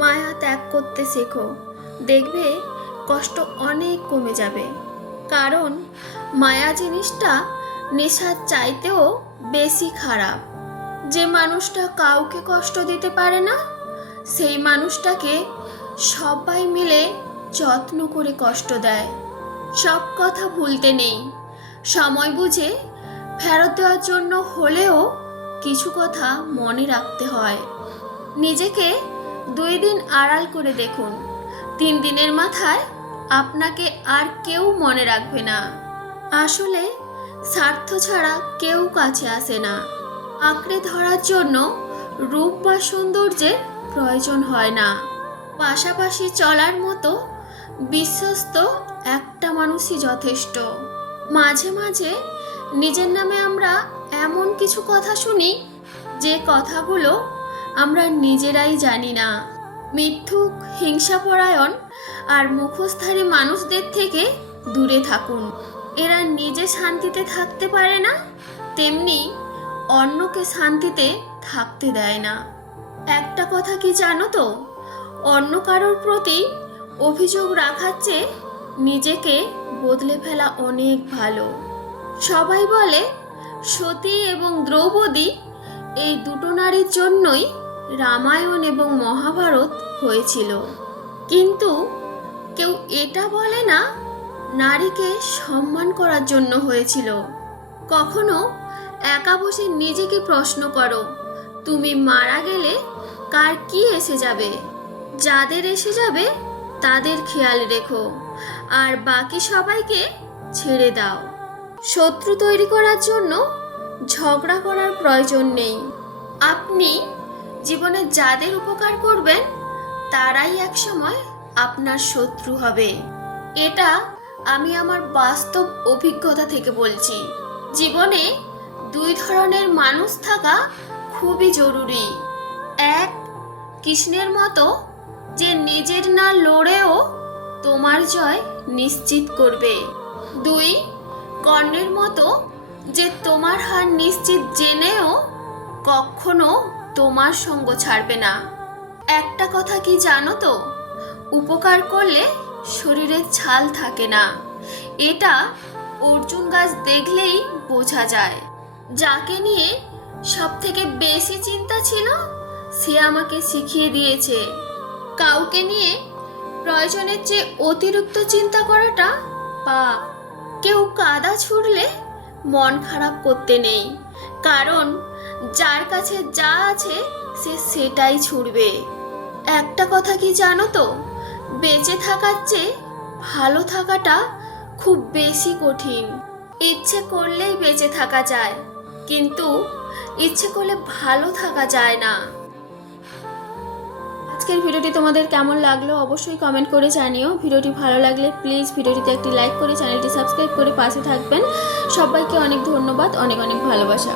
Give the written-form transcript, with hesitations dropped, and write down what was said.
মায়া ত্যাগ করতে শেখো, দেখবে কষ্ট অনেক কমে যাবে। কারণ মায়া জিনিসটা নেশার চাইতেও বেশি খারাপ। যে মানুষটা কাউকে কষ্ট দিতে পারে না, সেই মানুষটাকে সবাই মিলে যত্ন করে কষ্ট দেয়। সব কথা ভুলতে নেই, সময় বুঝে ফেরত দেওয়ার জন্য হলেও কিছু কথা মনে রাখতে হয়। নিজেকে 2 দিন আড়াল করে দেখুন, 3 দিনের মাথায় আপনাকে আর কেউ মনে রাখবে না। আসলে স্বার্থ ছাড়া কেউ কাছে আসে না। আঁকড়ে ধরার জন্য রূপ বা সৌন্দর্যের প্রয়োজন হয় না। পাশাপাশি চলার মতো বিশ্বস্ত একটা মানুষই যথেষ্ট। মাঝে মাঝে নিজের নামে আমরা এমন কিছু কথা শুনি, যে কথাগুলো আমরা নিজেরাই জানি না। মিথ্যুক, হিংসাপরায়ণ আর মুখোশধারী মানুষদের থেকে দূরে থাকুন। এরা নিজে শান্তিতে থাকতে পারে না, তেমনি অন্যকে শান্তিতে থাকতে দেয় না। একটা কথা কি জানো তো, অন্য কারোর প্রতি অভিযোগ রাখার চেয়ে নিজেকে বদলে ফেলা অনেক ভালো। সবাই বলে সতী এবং দ্রৌপদী এই দুটো নারীর জন্যই রামায়ণ এবং মহাভারত হয়েছিল, কিন্তু কেউ এটা বলে না নারীকে সম্মান করার জন্য হয়েছিল। কখনো একা বসে নিজেকে প্রশ্ন করো, তুমি মারা গেলে কার কি এসে যাবে? যাদের এসে যাবে তাদের খেয়াল রেখো, আর বাকি সবাইকে ছেড়ে দাও। শত্রু তৈরি করার জন্য ঝগড়া করার প্রয়োজন নেই। আপনি জীবনে যাদের উপকার করবেন তারাই একসময় আপনার শত্রু হবে। এটা আমি আমার বাস্তব অভিজ্ঞতা থেকে বলছি। জীবনে 2 ধরনের মানুষ থাকা খুবই জরুরি। এক, কৃষ্ণের মতো, যে নিজের না লড়েও তোমার জয় নিশ্চিত করবে। 2, কর্ণের মতো, যে তোমার হার নিশ্চিত জেনেও কখনো তোমার সঙ্গ ছাড়বে না। একটা কথা কি জানো তো, উপকার করলে শরীরে ছাল থাকে না। এটা অর্জুন গাছ দেখলেই বোঝা যায়। যাকে নিয়ে সব থেকে বেশি চিন্তা ছিল সে আমাকে শিখিয়ে দিয়েছে, কাউকে নিয়ে প্রয়োজনের চেয়ে অতিরিক্ত চিন্তা করাটা পাপ। কেউ কাদা ছুঁড়লে মন খারাপ করতে নেই, কারণ যার কাছে যা আছে সে সেটাই ছুঁড়বে। একটা কথা কি জানো তো, বেঁচে থাকার চেয়ে ভালো থাকাটা খুব বেশি কঠিন। ইচ্ছে করলেই বেঁচে থাকা যায়, কিন্তু ইচ্ছে করলে ভালো থাকা যায় না। আজকের ভিডিওটি তোমাদের কেমন লাগলো অবশ্যই কমেন্ট করে জানিও। ভিডিওটি ভালো লাগলে প্লিজ ভিডিওটিতে একটি লাইক করে চ্যানেলটি সাবস্ক্রাইব করে পাশে থাকবেন। সবাইকে অনেক ধন্যবাদ, অনেক অনেক ভালোবাসা।